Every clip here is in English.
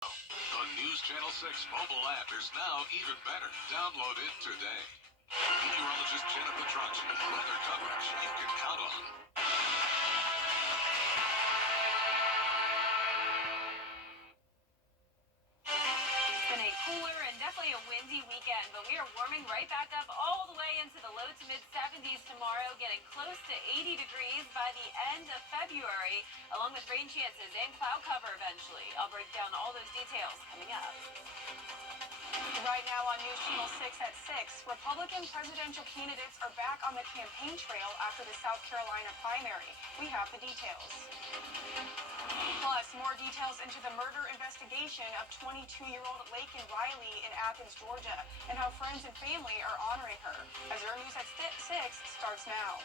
The News Channel 6 mobile app is now even better. Download it today. Meteorologist Jenna Petracci, weather coverage you can count on. It's been a cooler and definitely a windy weekend, but we are warming right back up all the way into the low to mid 70s tomorrow, getting close to 80 degrees by the end of February, along with rain chances and cloud cover eventually. I'll break down all those details coming up. Right now on News Channel 6 at 6, Republican presidential candidates are back on the campaign trail after the South Carolina primary. We have the details. Plus, more details into the murder investigation of 22-year-old Laken Riley in Athens, Georgia, and how friends and family are honoring her. Azure News at 6 starts now.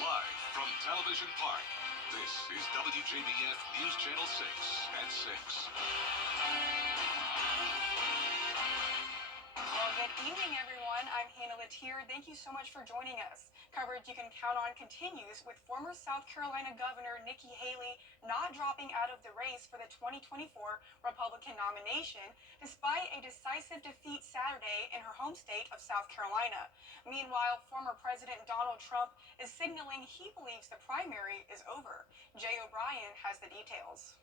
Live from Television Park, this is WJBF News Channel 6 at 6. Well, good evening, everyone. I'm Hannah Latier. Thank you so much for joining us. Coverage you can count on continues with former South Carolina Governor Nikki Haley not dropping out of the race for the 2024 Republican nomination, despite a decisive defeat Saturday in her home state of South Carolina. Meanwhile, former President Donald Trump is signaling he believes the primary is over. Jay O'Brien has the details.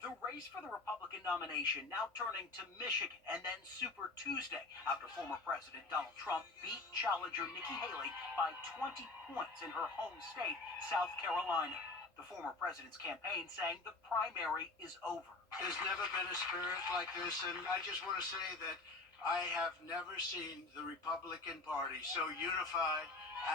The race for the Republican nomination now turning to Michigan and then Super Tuesday after former President Donald Trump beat challenger Nikki Haley by 20 points in her home state, South Carolina. The former president's campaign saying the primary is over. There's never been a spirit like this, and I just want to say that I have never seen the Republican Party so unified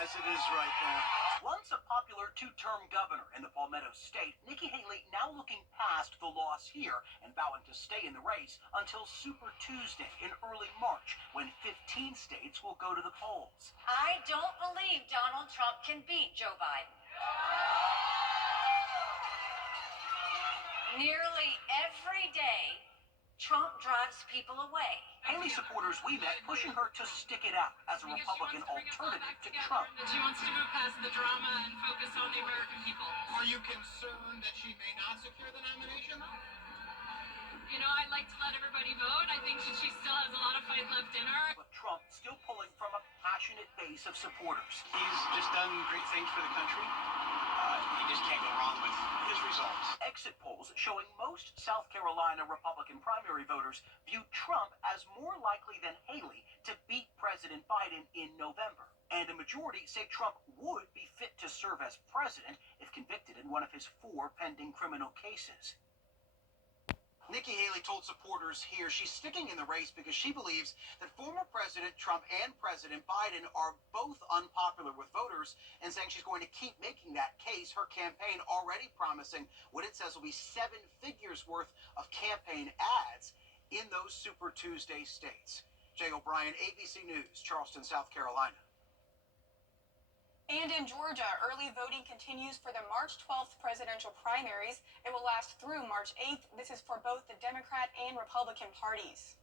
as it is right now. Once a popular two-term governor in the Palmetto State, Nikki Haley now looking past the loss here and vowing to stay in the race until Super Tuesday in early March, when 15 states will go to the polls. I don't believe Donald Trump can beat Joe Biden. Nearly every day, Trump drives people away. Haley supporters we met pushing her to stick it out as a Republican alternative to Trump. She wants to move past the drama and focus on the American people. Are you concerned that she may not secure the nomination? You know, I'd like to let everybody vote. I think she still has a lot of fight left in her. But Trump still pulling from a passionate base of supporters. He's just done great things for the country. You just can't go wrong with his results. Exit polls showing most South Carolina Republican primary voters view Trump as more likely than Haley to beat President Biden in November. And a majority say Trump would be fit to serve as president if convicted in one of his 4 pending criminal cases. Nikki Haley told supporters here she's sticking in the race because she believes that former President Trump and President Biden are both unpopular with voters, and saying she's going to keep making that case. Her campaign already promising what it says will be 7 figures worth of campaign ads in those Super Tuesday states. Jay O'Brien, ABC News, Charleston, South Carolina. And in Georgia, early voting continues for the March 12th presidential primaries. It will last through March 8th. This is for both the Democrat and Republican parties.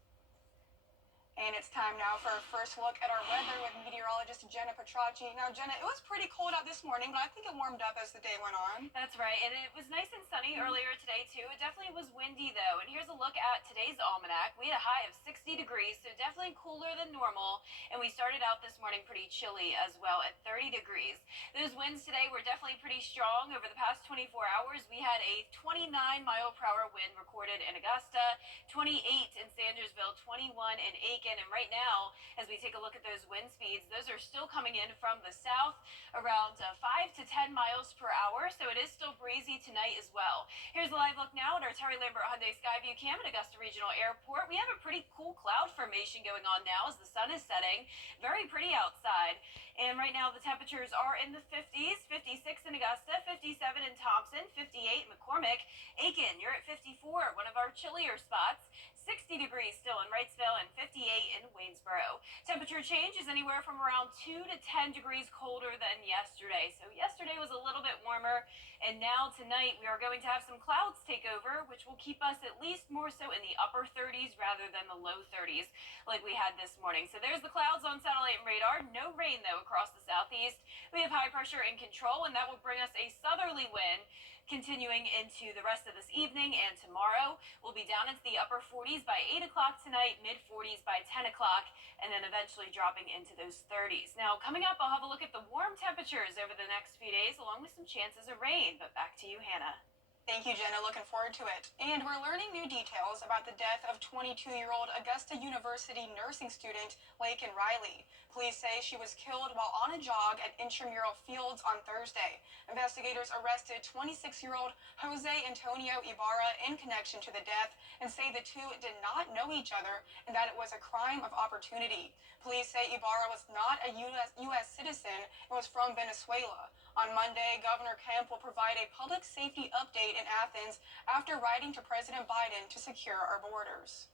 And it's time now for our first look at our weather with meteorologist Jenna Petracci. Now, Jenna, it was pretty cold out this morning, but I think it warmed up as the day went on. That's right, and it was nice and sunny earlier today, too. It definitely was windy, though, and here's a look at today's almanac. We had a high of 60 degrees, so definitely cooler than normal, and we started out this morning pretty chilly as well at 30 degrees. Those winds today were definitely pretty strong. Over the past 24 hours, we had a 29-mile-per-hour wind recorded in Augusta, 28 in Sandersville, 21 in Aiken, and right now, as we take a look at those wind speeds, those are still coming in from the south around 5 to 10 miles per hour, so it is still breezy tonight as well. Here's a live look now at our Terry Lambert Hyundai Skyview cam at Augusta Regional Airport. We have a pretty cool cloud formation going on now as the sun is setting. Very pretty outside. And right now the temperatures are in the 50s, 56 in Augusta, 57 in Thompson, 58 in McCormick. Aiken, you're at 54, one of our chillier spots. 60 degrees still in Wrightsville and 58 in Waynesboro. Temperature change is anywhere from around 2 to 10 degrees colder than yesterday. So yesterday was a little bit warmer, And now tonight we are going to have some clouds take over, which will keep us at least more so in the upper 30s rather than the low 30s like we had this morning. So there's the clouds on satellite and radar. No rain though across the southeast. We have high pressure in control, and that will bring us a southerly wind continuing into the rest of this evening and tomorrow. We'll be down into the upper 40s by 8 o'clock tonight, mid 40s by 10 o'clock, and then eventually dropping into those 30s. Now, coming up, I'll have a look at the warm temperatures over the next few days, along with some chances of rain. But back to you, Hannah. Thank you, Jenna. Looking forward to it. And we're learning new details about the death of 22-year-old Augusta University nursing student Laken Riley. Police say she was killed while on a jog at Intramural Fields on Thursday. Investigators arrested 26-year-old Jose Antonio Ibarra in connection to the death and say the two did not know each other and that it was a crime of opportunity. Police say Ibarra was not a U.S. citizen and was from Venezuela. On Monday, Governor Kemp will provide a public safety update in Athens after writing to President Biden to secure our borders.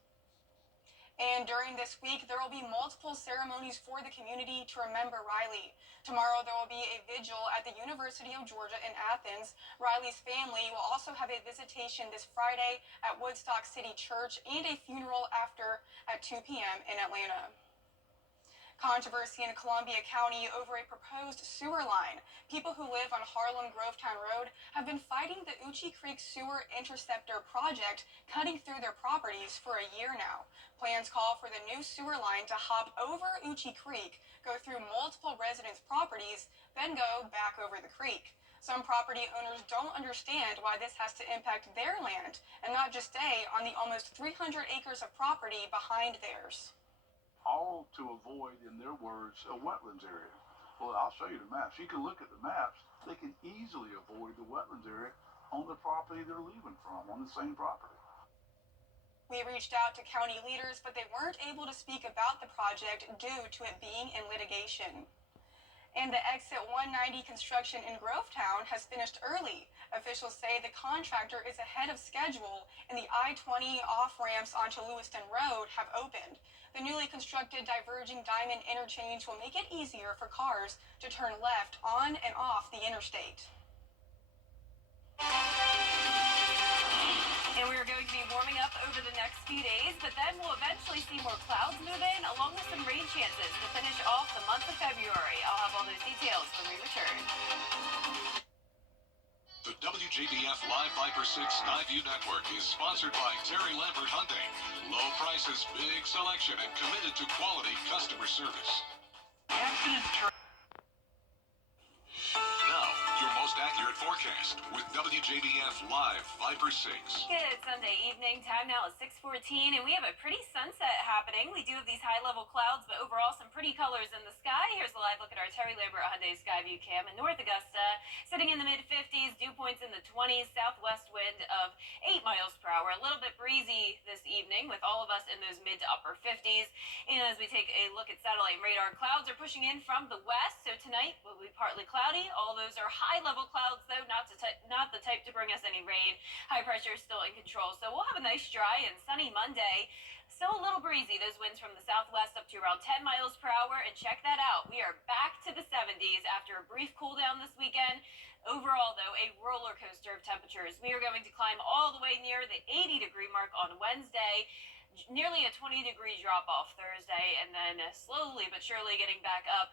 And during this week, there will be multiple ceremonies for the community to remember Riley. Tomorrow, there will be a vigil at the University of Georgia in Athens. Riley's family will also have a visitation this Friday at Woodstock City Church and a funeral after at 2 p.m. in Atlanta. Controversy in Columbia County over a proposed sewer line. People who live on Harlem Grovetown Road have been fighting the Uchi Creek Sewer Interceptor project, cutting through their properties for a year now. Plans call for the new sewer line to hop over Uchi Creek, go through multiple residents' properties, then go back over the creek. Some property owners don't understand why this has to impact their land and not just stay on the almost 300 acres of property behind theirs. All to avoid, in their words, a wetlands area. Well, I'll show you the maps. You can look at the maps. They can easily avoid the wetlands area on the property they're leaving from, on the same property. We reached out to county leaders, but they weren't able to speak about the project due to it being in litigation. And the Exit 190 construction in Grovetown has finished early. Officials say the contractor is ahead of schedule and the I-20 off-ramps onto Lewiston Road have opened. The newly constructed diverging diamond interchange will make it easier for cars to turn left on and off the interstate. And we're going to be warming up over the next few days, but then we'll eventually see more clouds move in, along with some rain chances to finish off the month of February. I'll have all those details when we return. The WJBF Live Viper 6 Skyview Network is sponsored by Terry Lambert Hyundai. Low prices, big selection, and committed to quality customer service. Now, your most accurate forecast with WJBF Live Viper 6. Good Sunday evening. Time now is 6:14, and we have a pretty sunset happening. We do have these high-level clouds, but overall some pretty colors in the sky. Here's a live look at our Terry Lambert Hyundai Skyview cam in North Augusta, sitting in the mid-50s, dew points in the 20s, southwest wind of 8 miles per hour. A little bit breezy this evening with all of us in those mid to upper 50s. And as we take a look at satellite and radar, clouds are pushing in from the west, so tonight will be partly cloudy. All those are high-level clouds, though, not the type to bring us any rain. High pressure is still in control, so we'll have a nice dry and sunny Monday. Still a little breezy, those winds from the southwest up to around 10 miles per hour. And check that out, we are back to the 70s after a brief cool down this weekend. Overall, though, a roller coaster of temperatures. We are going to climb all the way near the 80-degree mark on Wednesday. Nearly a 20-degree drop-off Thursday, and then slowly but surely getting back up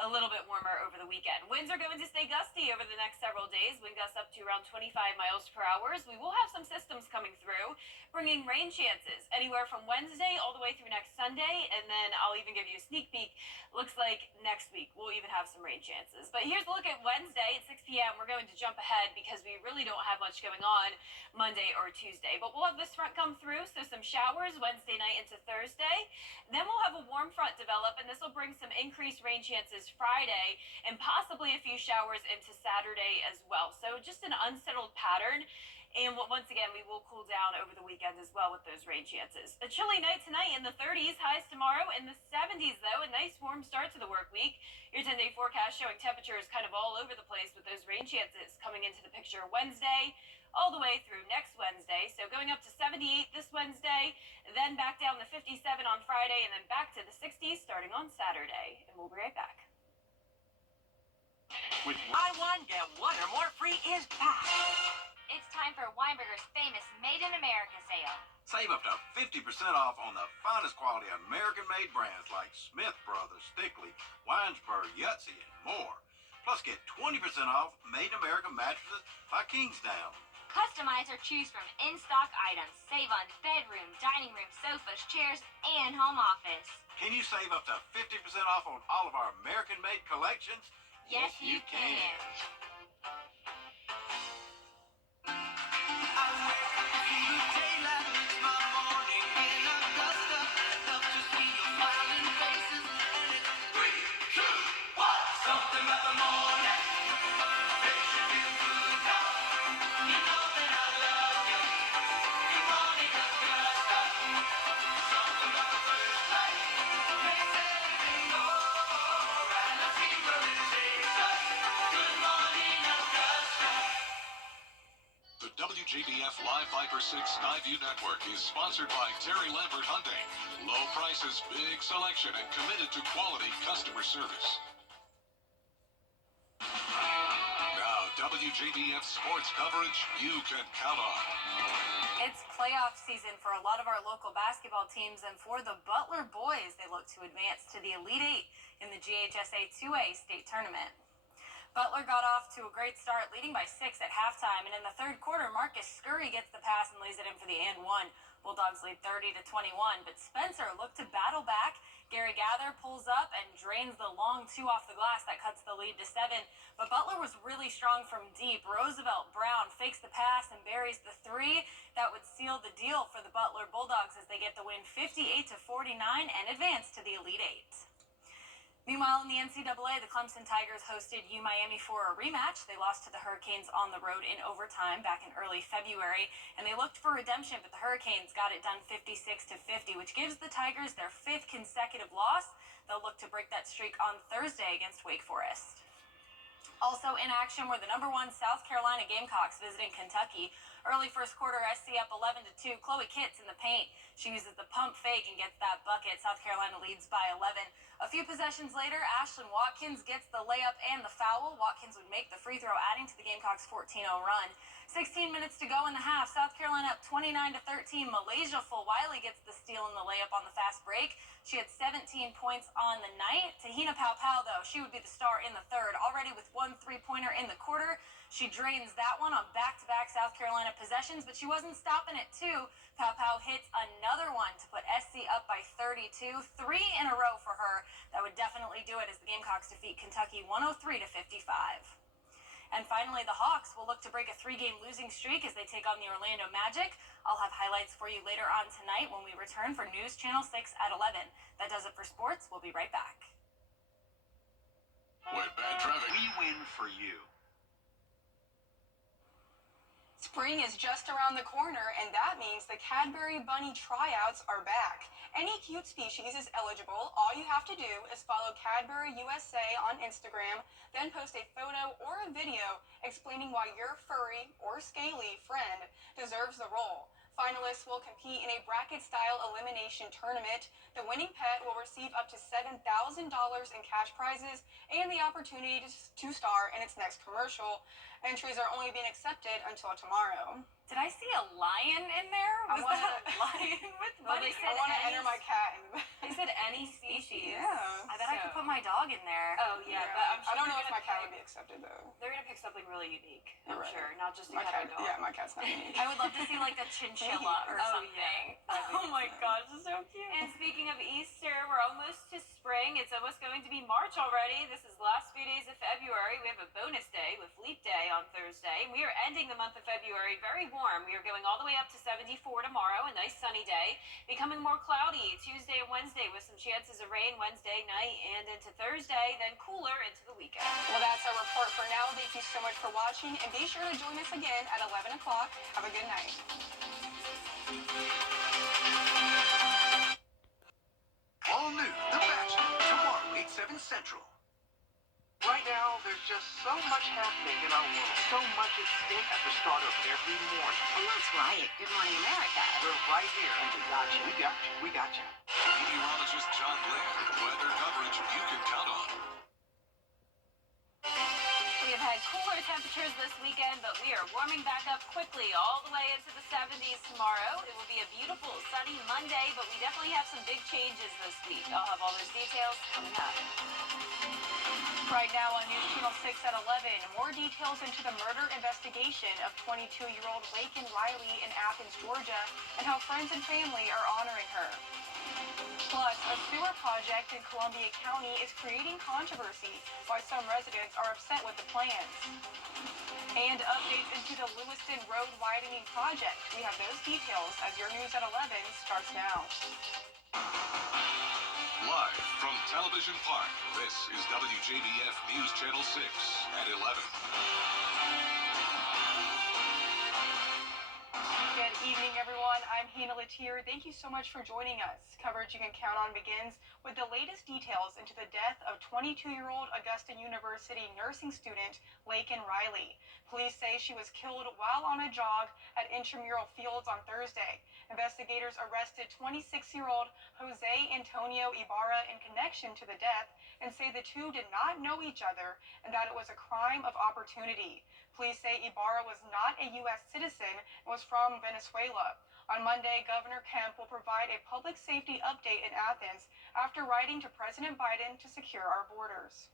a little bit warmer over the weekend. Winds are going to stay gusty over the next several days. Wind gusts up to around 25 miles per hour. We will have some systems coming through, bringing rain chances anywhere from Wednesday all the way through next Sunday, and then I'll even give you a sneak peek. Looks like next week we'll even have some rain chances. But here's a look at Wednesday at 6 p.m. We're going to jump ahead because we really don't have much going on Monday or Tuesday. But we'll have this front come through, so some showers Wednesday night into Thursday. Then we'll have a warm front develop, and this will bring some increased rain chances Friday and possibly a few showers into Saturday as well. So just an unsettled pattern. And once again, we will cool down over the weekend as well with those rain chances. A chilly night tonight in the 30s, highs tomorrow in the 70s, though. A nice warm start to the work week. Your 10-day forecast showing temperatures kind of all over the place with those rain chances coming into the picture Wednesday all the way through next Wednesday. So going up to 78 this Wednesday, then back down to 57 on Friday, and then back to the 60s starting on Saturday. And we'll be right back. With Buy one, get one or more free is back. It's time for Weinberger's famous Made in America sale. Save up to 50% off on the finest quality American-made brands like Smith Brothers, Stickley, Winesburg, Yahtzee, and more. Plus, get 20% off Made in America mattresses by Kingsdown. Customize or choose from in-stock items. Save on bedroom, dining room, sofas, chairs, and home office. Can you save up to 50% off on all of our American-made collections? Yes, you can. The WJBF Live Viper 6 Skyview Network is sponsored by Terry Lambert Hyundai. Low prices, big selection, and committed to quality customer service. Now, WJBF sports coverage you can count on. It's playoff season for a lot of our local basketball teams, and for the Butler boys, they look to advance to the Elite Eight in the GHSA 2A state tournament. Butler got off to a great start, leading by 6 at halftime, and in the third quarter, Marcus Scurry gets the pass and lays it in for the and one. Bulldogs lead 30-21, but Spencer looked to battle back. Gary Gather pulls up and drains the long 2 off the glass that cuts the lead to 7. But Butler was really strong from deep. Roosevelt Brown fakes the pass and buries the 3 that would seal the deal for the Butler Bulldogs as they get the win 58-49 and advance to the Elite Eight. Meanwhile, in the NCAA, the Clemson Tigers hosted UMiami for a rematch. They lost to the Hurricanes on the road in overtime back in early February, and they looked for redemption, but the Hurricanes got it done 56-50, which gives the Tigers their 5th consecutive loss. They'll look to break that streak on Thursday against Wake Forest. Also in action were the number 1 South Carolina Gamecocks visiting Kentucky. Early first quarter, SC up 11-2. Chloe Kitts in the paint. She uses the pump fake and gets that bucket. South Carolina leads by 11. A few possessions later, Ashlyn Watkins gets the layup and the foul. Watkins would make the free throw, adding to the Gamecocks' 14-0 run. 16 minutes to go in the half. South Carolina up 29-13. Malaysia Fulwiley gets the steal and the layup on the fast break. She had 17 points on the night. Tahina Paupau, though, she would be the star in the third, already with 1 3-pointer in the quarter. She drains that one on back-to-back South Carolina possessions, but she wasn't stopping it, too. Paupau hits another one to put SC up by 32. 3 in a row for her. That would definitely do it as the Gamecocks defeat Kentucky 103-55. And finally, the Hawks will look to break a 3-game losing streak as they take on the Orlando Magic. I'll have highlights for you later on tonight when we return for News Channel 6 at 11. That does it for sports. We'll be right back. When bad traffic, We win for you. Spring is just around the corner, and that means the Cadbury Bunny tryouts are back. Any cute species is eligible. All you have to do is follow Cadbury USA on Instagram, then post a photo or a video explaining why your furry or scaly friend deserves the role. Finalists will compete in a bracket-style elimination tournament. The winning pet will receive up to $7,000 in cash prizes and the opportunity to star in its next commercial. Entries are only being accepted until tomorrow. Did I see a lion in there? Was that a lion with Well, Bunny? I want to enter my cat in the They said any species. Yeah. I bet I could put my dog in there. Oh, yeah, but I'm sure I don't know they're if my gonna cat pick- would be accepted, though. They're going to pick something really unique, I'm Right. sure, not just a My cat cat, or dog. yeah, my cat's not unique. I would love to see like a chinchilla or Oh, something. That'd be Oh my awesome. gosh, it's so cute. And speaking of Easter, we're almost to spring. It's almost going to be March already. This is the last few days of February. We have a bonus day with Leap Day on Thursday. We are ending the month of February very warm. We are going all the way up to 74 tomorrow, a nice sunny day. Becoming more cloudy Tuesday and Wednesday with some chances of rain Wednesday night and into Thursday, then cooler into the weekend. Well, that's our report for now. Thank you so much for watching, and be sure to join us again at 11 o'clock. Have a good night. All new, The Bachelor, tomorrow, 8/7 Central. Right now, there's just so much happening in our world. So much at stake at the start of every morning. And that's why at Good Morning America. We're right here, and we got you. We got you. We got you. meteorologist John Lynn. Weather coverage you can count on. had cooler temperatures this weekend, but we are warming back up quickly all the way into the 70s tomorrow. It will be a beautiful, sunny Monday, but we definitely have some big changes this week. I'll have all those details coming up. Right now on News Channel 6 at 11, more details into the murder investigation of 22-year-old Laken Riley in Athens, Georgia, and how friends and family are honoring her. Plus, a sewer project in Columbia County is creating controversy, why some residents are upset with the plans. And updates into the Lewiston Road widening project. We have those details as your News at 11 starts now. Live from Television Park, this is WJBF News Channel 6 at 11. Good evening, everyone. I'm Hannah Latier. Thank you so much for joining us. Coverage you can count on begins with the latest details into the death of 22-year-old Augusta University nursing student Laken Riley. Police say she was killed while on a jog at Intramural Fields on Thursday. Investigators arrested 26-year-old Jose Antonio Ibarra in connection to the death and say the two did not know each other and that it was a crime of opportunity. Police say Ibarra was not a U.S. citizen and was from Venezuela. On Monday, Governor Kemp will provide a public safety update in Athens after writing to President Biden to secure our borders.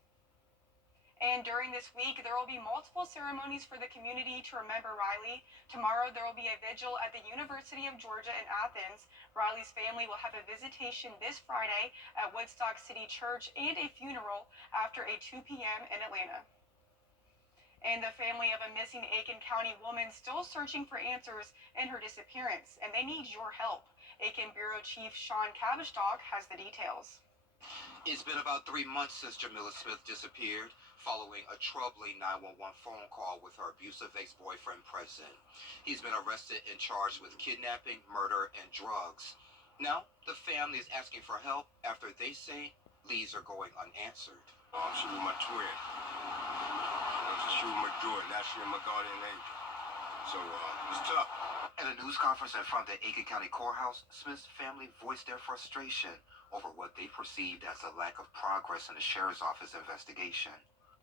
And during this week, there will be multiple ceremonies for the community to remember Riley. Tomorrow, there will be a vigil at the University of Georgia in Athens. Riley's family will have a visitation this Friday at Woodstock City Church and a funeral after a 2 p.m. in Atlanta. And the family of a missing Aiken County woman still searching for answers in her disappearance, and they need your help. Aiken Bureau Chief Sean Cabostock has the details. It's been about 3 months since Jamila Smith disappeared, following a troubling 911 phone call with her abusive ex-boyfriend present. He's been arrested and charged with kidnapping, murder, and drugs. Now, the family is asking for help after they say leads are going unanswered. She was my twin. She was my daughter. Now she's my guardian angel. So, it's tough. At a news conference in front of the Aiken County Courthouse, Smith's family voiced their frustration over what they perceived as a lack of progress in the sheriff's office investigation.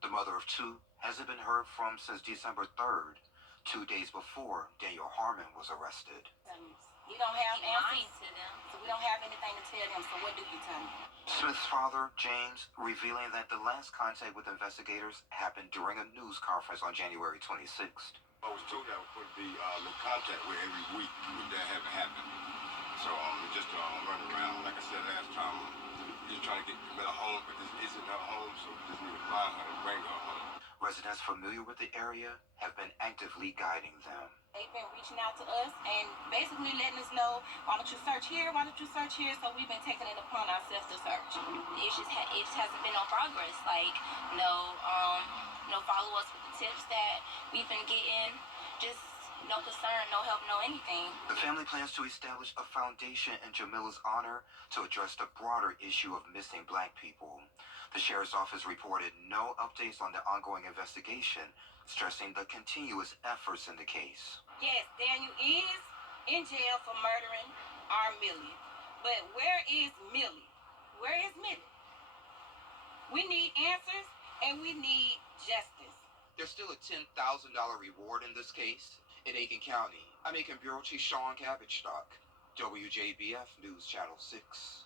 The mother of two hasn't been heard from since December 3rd, 2 days before Daniel Harmon was arrested. We don't have answers to them, so we don't have anything to tell them, so what do you tell them? Smith's father, James, revealing that the last contact with investigators happened during a news conference on January 26th. I was told I would be in contact with every week, but that hasn't happened. So we just running around. Like I said last time, we're just trying to get Camilla home, but this isn't her home, so we just need to find her and bring her home. Residents familiar with the area have been actively guiding them. They've been reaching out to us and basically letting us know, why don't you search here, why don't you search here? So we've been taking it upon ourselves to search. It just hasn't been no progress. Like, no follow-ups with the tips that we've been getting. Just no concern, no help, no anything. The family plans to establish a foundation in Jamila's honor to address the broader issue of missing Black people. The sheriff's office reported no updates on the ongoing investigation, stressing the continuous efforts in the case. Yes, Daniel is in jail for murdering our Millie. But where is Millie? Where is Millie? We need answers and we need justice. There's still a $10,000 reward in this case. In Aiken County, I'm Aiken Bureau Chief Sean Cabostock, WJBF News Channel 6.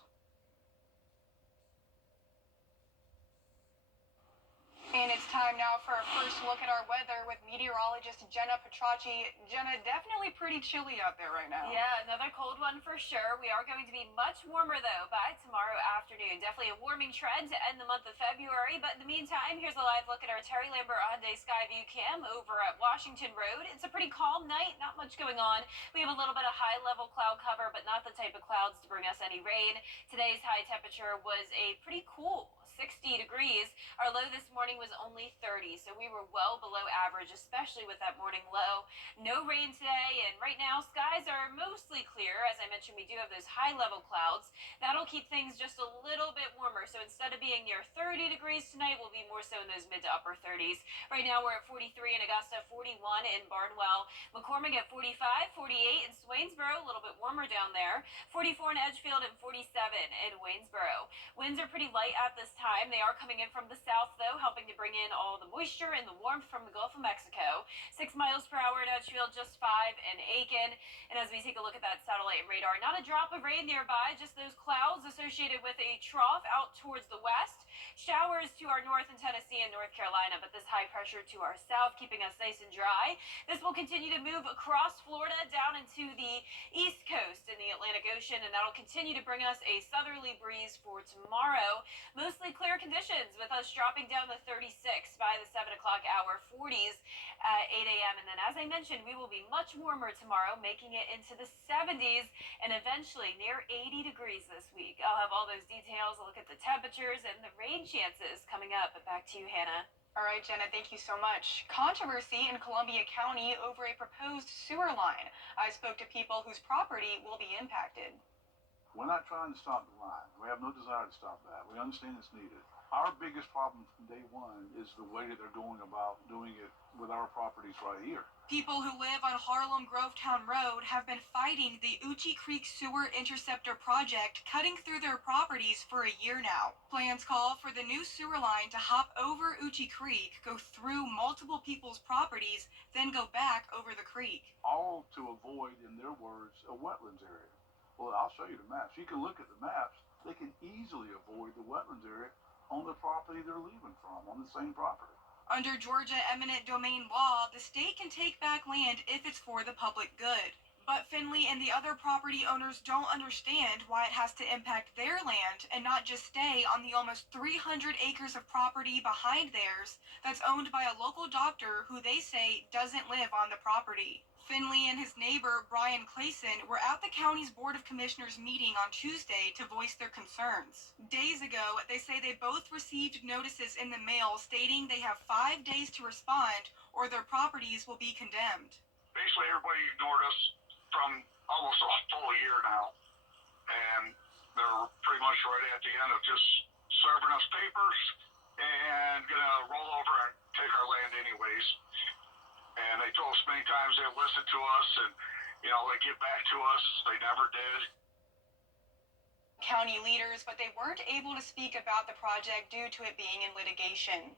And it's time now for our first look at our weather with meteorologist Jenna Petracci. Jenna, definitely pretty chilly out there right now. Yeah, another cold one for sure. We are going to be much warmer, though, by tomorrow afternoon. Definitely a warming trend to end the month of February. But in the meantime, here's a live look at our Terry Lambert Hyundai Skyview Cam over at Washington Road. It's a pretty calm night, not much going on. We have a little bit of high-level cloud cover, but not the type of clouds to bring us any rain. Today's high temperature was a pretty cool 60 degrees. Our low this morning was only 30, so we were well below average, especially with that morning low. No rain today, and right now skies are mostly clear. As I mentioned, we do have those high-level clouds. That'll keep things just a little bit warmer, so instead of being near 30 degrees tonight, we'll be more so in those mid to upper 30s. Right now we're at 43 in Augusta, 41 in Barnwell, McCormick at 45, 48 in Swainsboro, a little bit warmer down there, 44 in Edgefield, and 47 in Waynesboro. Winds are pretty light at this time. time. They are coming in from the south, though, helping to bring in all the moisture and the warmth from the Gulf of Mexico. 6 miles per hour in Edgefield, just 5 in Aiken. And as we take a look at that satellite radar, not a drop of rain nearby, just those clouds associated with a trough out towards the west. Showers to our north in Tennessee and North Carolina, but this high pressure to our south, keeping us nice and dry. This will continue to move across Florida down into the east coast in the Atlantic Ocean, and that'll continue to bring us a southerly breeze for tomorrow. Mostly clear conditions with us dropping down to 36 by the 7 o'clock hour, 40s at 8 a.m. And then, as I mentioned, we will be much warmer tomorrow, making it into the 70s and eventually near 80 degrees this week. I'll have all those details, a look at the temperatures and the rain chances coming up. But back to you, Hannah. All right, Jenna, thank you so much. Controversy in Columbia County over a proposed sewer line. I spoke to people whose property will be impacted. We're not trying to stop the line. We have no desire to stop that. We understand it's needed. Our biggest problem from day one is the way that they're going about doing it with our properties right here. People who live on Harlem Grovetown Road have been fighting the Uchee Creek Sewer Interceptor project cutting through their properties for a year now. Plans call for the new sewer line to hop over Uchee Creek, go through multiple people's properties, then go back over the creek. All to avoid, in their words, a wetlands area. Well, I'll show you the maps. You can look at the maps. They can easily avoid the wetlands area on the property they're leaving from, on the same property. Under Georgia eminent domain law, the state can take back land if it's for the public good. But Finley and the other property owners don't understand why it has to impact their land and not just stay on the almost 300 acres of property behind theirs that's owned by a local doctor who they say doesn't live on the property. Finley and his neighbor, Brian Clayson, were at the county's Board of Commissioners meeting on Tuesday to voice their concerns. Days ago, they say they both received notices in the mail stating they have 5 days to respond or their properties will be condemned. Basically, everybody ignored us from almost a full year now, and they're pretty much right at the end of just serving us papers and gonna roll over and take our land anyways. And they told us many times they'd listen to us and, they'd get back to us. They never did. County leaders, but they weren't able to speak about the project due to it being in litigation.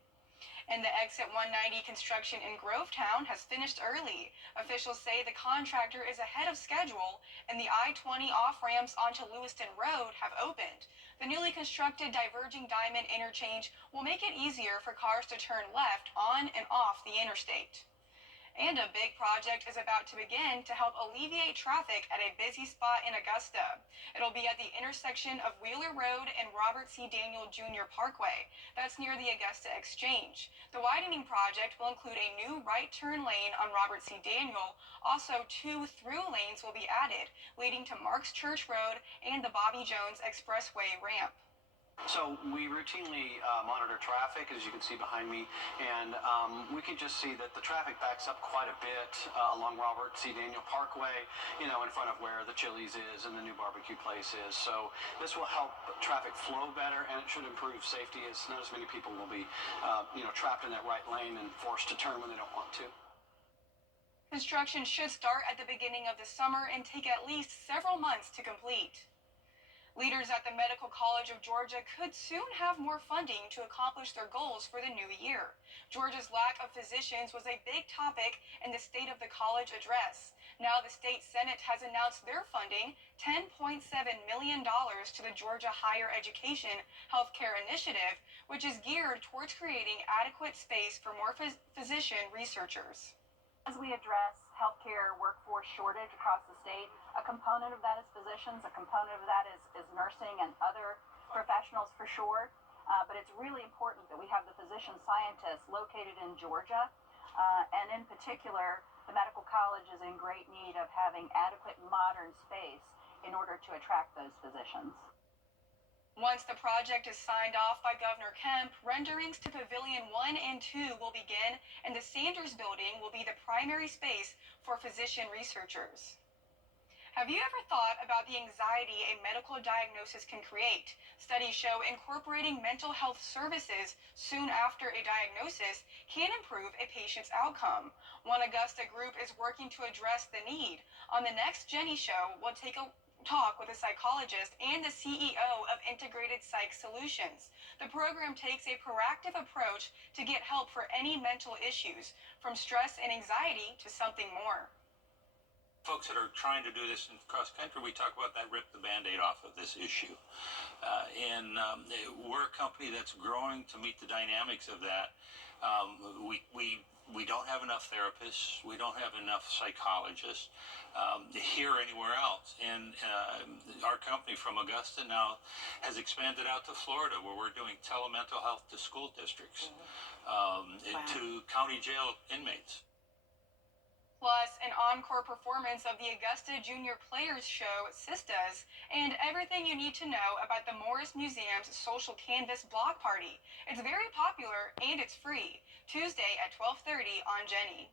And the Exit 190 construction in Grovetown has finished early. Officials say the contractor is ahead of schedule, and the I-20 off-ramps onto Lewiston Road have opened. The newly constructed diverging diamond interchange will make it easier for cars to turn left on and off the interstate. And a big project is about to begin to help alleviate traffic at a busy spot in Augusta. It'll be at the intersection of Wheeler Road and Robert C. Daniel Jr. Parkway. That's near the Augusta Exchange. The widening project will include a new right turn lane on Robert C. Daniel. Also, 2 through lanes will be added, leading to Marks Church Road and the Bobby Jones Expressway ramp. So we routinely monitor traffic, as you can see behind me, and we can just see that the traffic backs up quite a bit along Robert C. Daniel Parkway, in front of where the Chili's is and the new barbecue place is. So this will help traffic flow better, and it should improve safety, as not as many people will be, trapped in that right lane and forced to turn when they don't want to. Construction should start at the beginning of the summer and take at least several months to complete. Leaders at the Medical College of Georgia could soon have more funding to accomplish their goals for the new year. Georgia's lack of physicians was a big topic in the State of the College address. Now the state Senate has announced their funding, $10.7 million to the Georgia Higher Education Healthcare Initiative, which is geared towards creating adequate space for more physician researchers. As we address healthcare workforce shortage across the state, a component of that is physicians, a component of that is nursing and other professionals for sure. But it's really important that we have the physician scientists located in Georgia. And in particular, the medical college is in great need of having adequate modern space in order to attract those physicians. Once the project is signed off by Governor Kemp, renderings to Pavilion 1 and 2 will begin, and the Sanders Building will be the primary space for physician researchers. Have you ever thought about the anxiety a medical diagnosis can create? Studies show incorporating mental health services soon after a diagnosis can improve a patient's outcome. One Augusta group is working to address the need. On the next Jenny Show, we'll take a talk with a psychologist and the CEO of Integrated Psych Solutions. The program takes a proactive approach to get help for any mental issues, from stress and anxiety to something more. Folks that are trying to do this in cross country, we talk about that rip the Band-Aid off of this issue. We're a company that's growing to meet the dynamics of that. We don't have enough therapists. We don't have enough psychologists here or anywhere else. And our company from Augusta now has expanded out to Florida, where we're doing telemental health to school districts, to county jail inmates. Plus, an encore performance of the Augusta Junior Players Show, Sistas, and everything you need to know about the Morris Museum's Social Canvas Block Party. It's very popular and it's free. Tuesday at 12:30 on Jenny.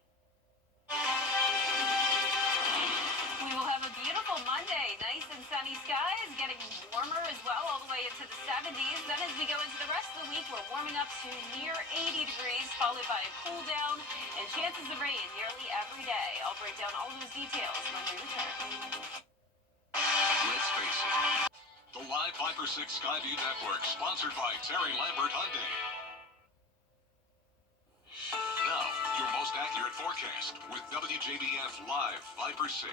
We will have a beautiful Monday. Nice and sunny skies, getting warmer as well, all the way into the 70s. Then as we go into the rest of the week, we're warming up to near 80 degrees, followed by a cool down and chances of rain nearly every day. I'll break down all those details when we return. Let's face it. The Live Viper 6 Skyview Network, sponsored by Terry Lambert Hyundai. Now, your most accurate forecast with WJBF Live Viper 6.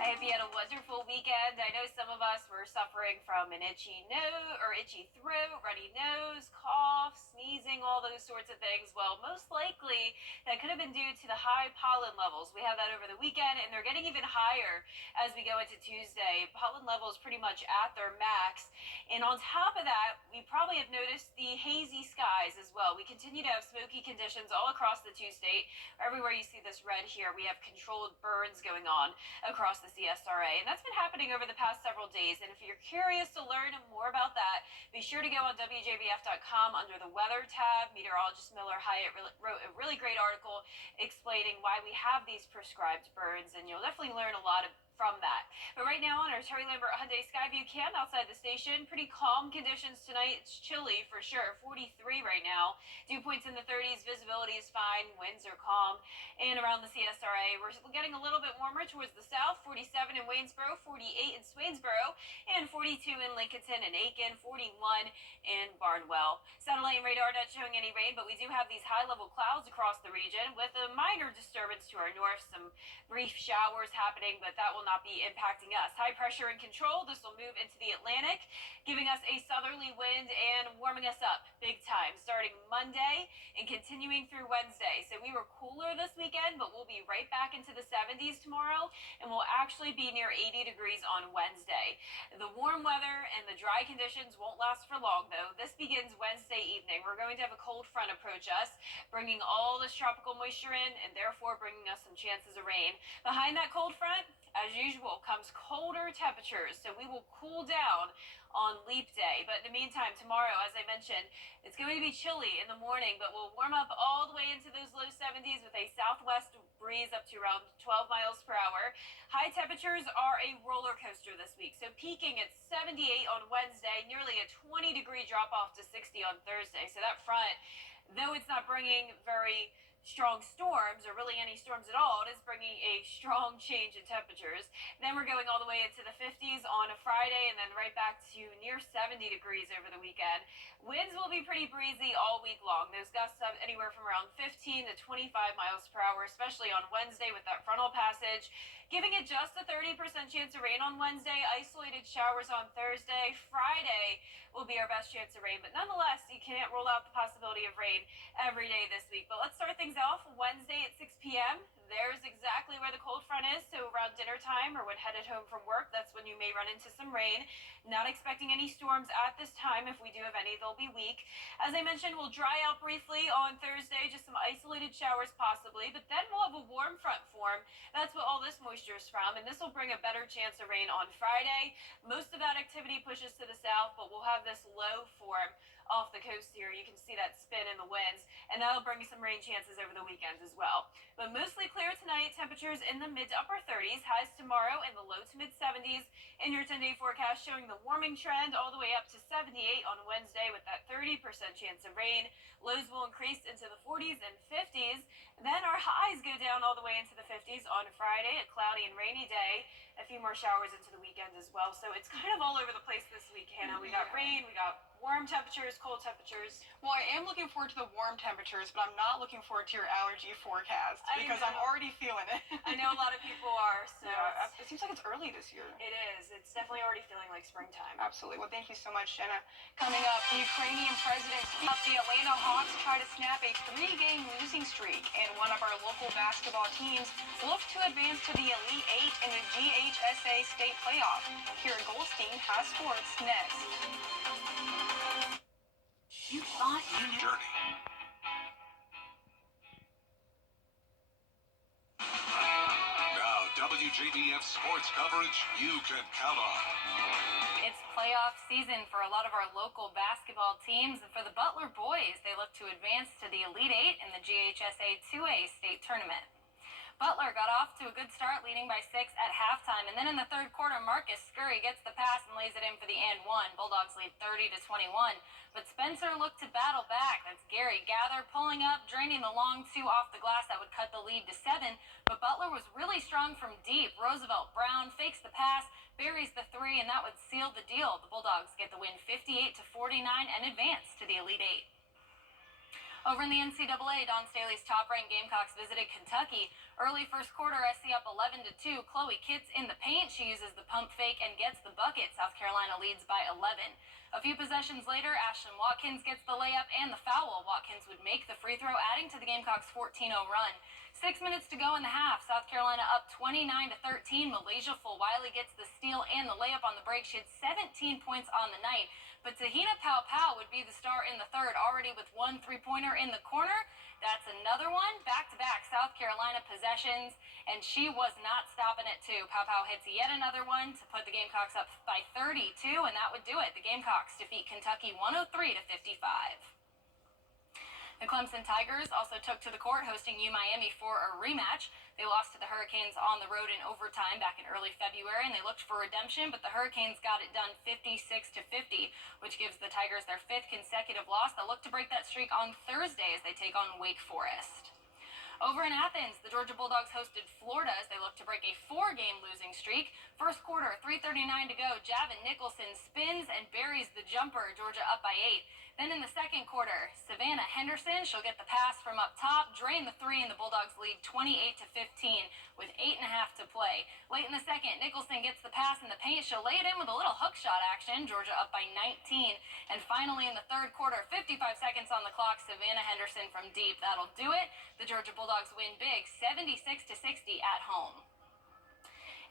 I hope you had a wonderful weekend. I know some of us were suffering from an itchy nose or itchy throat, runny nose, cough, sneezing, all those sorts of things. Well, most likely that could have been due to the high pollen levels. We had that over the weekend, and they're getting even higher as we go into Tuesday. Pollen levels pretty much at their max. And on top of that, we probably have noticed the hazy skies as well. We continue to have smoky conditions all across the two-state. Everywhere you see this red here, we have controlled burns going on across the CSRA, and that's been happening over the past several days. And if you're curious to learn more about that, be sure to go on WJBF.com under the weather tab. Meteorologist Miller Hyatt wrote a really great article explaining why we have these prescribed burns, and you'll definitely learn a lot from that. But right now on our Terry Lambert Hyundai Skyview cam outside the station, pretty calm conditions tonight. It's chilly for sure, 43 right now. Dew points in the 30s, visibility is fine, winds are calm. And around the CSRA, we're getting a little bit warmer towards the south, 47 in Waynesboro, 48 in Swainsboro, and 42 in Lincolnton and Aiken, 41 in Barnwell. Satellite and radar not showing any rain, but we do have these high-level clouds across the region with a minor disturbance to our north, some brief showers happening, but that will not be impacting us. High pressure in control. This will move into the Atlantic, giving us a southerly wind and warming us up big time starting Monday and continuing through Wednesday. So we were cooler this weekend, but we'll be right back into the 70s tomorrow, and we'll actually be near 80 degrees on Wednesday. The warm weather and the dry conditions won't last for long, though. This begins Wednesday evening. We're going to have a cold front approach us, bringing all this tropical moisture in and therefore bringing us some chances of rain. Behind that cold front, as usual, comes colder temperatures, so we will cool down on Leap Day. But in the meantime, tomorrow, as I mentioned, it's going to be chilly in the morning, but we'll warm up all the way into those low 70s with a southwest breeze up to around 12 miles per hour. High temperatures are a roller coaster this week, so peaking at 78 on Wednesday, nearly a 20-degree drop-off to 60 on Thursday. So that front, though it's not bringing very strong storms, or really any storms at all, it is bringing a strong change in temperatures. Then we're going all the way into the 50s on a Friday, and then right back to near 70 degrees over the weekend. Winds will be pretty breezy all week long. Those gusts up anywhere from around 15 to 25 miles per hour, especially on Wednesday with that frontal passage, giving it just a 30% chance of rain on Wednesday, isolated showers on Thursday. Friday will be our best chance of rain, but nonetheless, you can't rule out the possibility of rain every day this week. But let's start things off Wednesday at 6 p.m. There's exactly where the cold front is, so around dinner time or when headed home from work, that's when you may run into some rain. Not expecting any storms at this time. If we do have any, they'll be weak. As I mentioned, we'll dry out briefly on Thursday, just some isolated showers possibly, but then we'll have a warm front form. That's what all this moisture is from, and this will bring a better chance of rain on Friday. Most of that activity pushes to the south, but we'll have this low form off the coast here. You can see that spin in the winds, and that'll bring some rain chances over the weekends as well. But mostly clear tonight, temperatures in the mid to upper 30s, highs tomorrow in the low to mid 70s. In your 10-day forecast showing the warming trend all the way up to 78 on Wednesday with that 30% chance of rain. Lows will increase into the 40s and 50s. Then our highs go down all the way into the 50s on Friday, a cloudy and rainy day. a few more showers into the weekend as well. So it's kind of all over the place this week, Hannah. We got rain, we got warm temperatures, cold temperatures. Well, I am looking forward to the warm temperatures, but I'm not looking forward to your allergy forecast because I'm already feeling it. I know a lot of people are, so yeah, it seems like it's early this year. It is. It's definitely already feeling like springtime. Absolutely. Well, thank you so much, Jenna. Coming up, the Ukrainian president speaks up. The Atlanta Hawks try to snap a 3-game losing streak, and one of our local basketball teams look to advance to the Elite Eight in the GHSA state playoff. Kira Goldstein has sports next. You thought you knew. Journey. Now, WJBF sports coverage you can count on. It's playoff season for a lot of our local basketball teams, and for the Butler boys, they look to advance to the Elite Eight in the GHSA 2A state tournament. Butler got off to a good start, leading by 6 at halftime, and then in the third quarter, Marcus Scurry gets the pass and lays it in for the and one. Bulldogs lead 30-21, but Spencer looked to battle back. That's Gary Gather pulling up, draining the long two off the glass that would cut the lead to 7, but Butler was really strong from deep. Roosevelt Brown fakes the pass, buries the 3, and that would seal the deal. The Bulldogs get the win 58-49 and advance to the Elite Eight. Over in the NCAA, Don Staley's top-ranked Gamecocks visited Kentucky. Early first quarter, SC up 11-2. Chloe Kitts in the paint. She uses the pump fake and gets the bucket. South Carolina leads by 11. A few possessions later, Ashlyn Watkins gets the layup and the foul. Watkins would make the free throw, adding to the Gamecocks' 14-0 run. 6 minutes to go in the half. South Carolina up 29-13. Malaysia Fulwiley gets the steal and the layup on the break. She had 17 points on the night. But Tahina Pau would be the star in the third, already with 1 3-pointer in the corner. That's another one. Back-to-back South Carolina possessions, and she was not stopping it, too. Pau hits yet another one to put the Gamecocks up by 32, and that would do it. The Gamecocks defeat Kentucky 103-55. The Clemson Tigers also took to the court, hosting UMiami for a rematch. They lost to the Hurricanes on the road in overtime back in early February, and they looked for redemption, but the Hurricanes got it done 56-50, which gives the Tigers their 5th consecutive loss. They'll look to break that streak on Thursday as they take on Wake Forest. Over in Athens, the Georgia Bulldogs hosted Florida as they look to break a 4-game losing streak. First quarter, 3:39 to go. Javin Nicholson spins and buries the jumper. Georgia up by 8. Then in the second quarter, Savannah Henderson, she'll get the pass from up top, drain the 3, and the Bulldogs lead 28-15 with 8.5 to play. Late in the second, Nicholson gets the pass in the paint. She'll lay it in with a little hook shot action. Georgia up by 19. And finally in the third quarter, 55 seconds on the clock, Savannah Henderson from deep. That'll do it. The Georgia Bulldogs win big, 76-60 at home.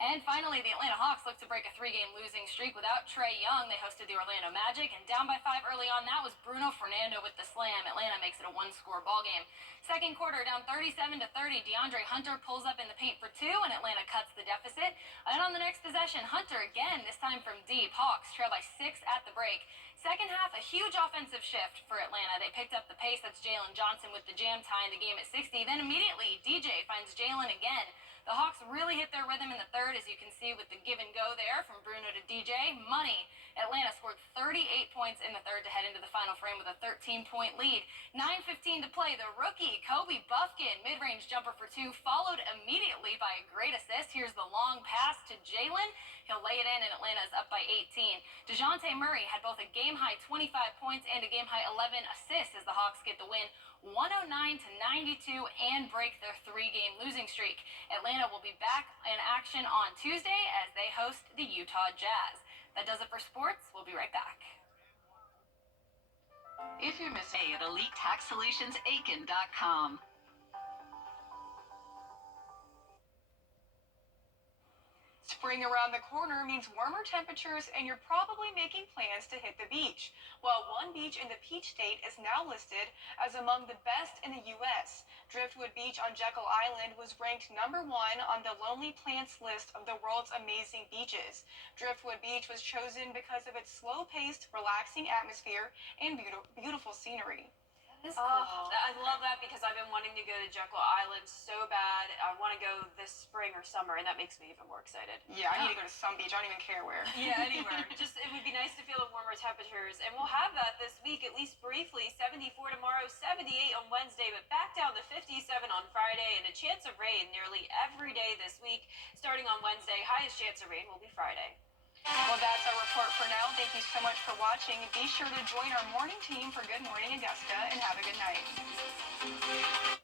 And finally, the Atlanta Hawks look to break a 3-game losing streak without Trae Young. They hosted the Orlando Magic, and down by 5 early on, that was Bruno Fernando with the slam. Atlanta makes it a 1-score ballgame. Second quarter, down 37-30, DeAndre Hunter pulls up in the paint for 2, and Atlanta cuts the deficit. And on the next possession, Hunter again, this time from deep. Hawks trail by 6 at the break. Second half, a huge offensive shift for Atlanta. They picked up the pace. That's Jalen Johnson with the jam, tying the game at 60. Then immediately, DJ finds Jalen again. The Hawks really hit their rhythm in the third, as you can see with the give and go there from Bruno to DJ. Money. Atlanta scored 38 points in the third to head into the final frame with a 13-point lead. 9:15 to play. The rookie, Kobe Buffkin, mid-range jumper for 2, followed immediately by a great assist. Here's the long pass to Jalen. He'll lay it in, and Atlanta is up by 18. DeJounte Murray had both a game-high 25 points and a game-high 11 assists as the Hawks get the win 109-92 and break their 3-game losing streak. Atlanta will be back in action on Tuesday as they host the Utah Jazz. That does it for sports. We'll be right back. If you're missing at EliteTaxSolutionsAiken.com. Spring around the corner means warmer temperatures, and you're probably making plans to hit the beach. Well, one beach in the Peach State is now listed as among the best in the U.S. Driftwood Beach on Jekyll Island was ranked #1 on the Lonely Plants list of the world's amazing beaches. Driftwood Beach was chosen because of its slow-paced, relaxing atmosphere and beautiful scenery. That is cool. I love that because I've been wanting to go to Jekyll Island so bad. I want to go this spring or summer, and that makes me even more excited. Yeah, I need to go to some beach. I don't even care where. Yeah, anywhere. Just it would be nice to feel the warmer temperatures, and we'll have that this week, at least briefly. 74 tomorrow, 78 on Wednesday, but back down to 57 on Friday, and a chance of rain nearly every day this week. Starting on Wednesday, highest chance of rain will be Friday. Well, that's our report for now. Thank you so much for watching. Be sure to join our morning team for Good Morning Augusta, and have a good night.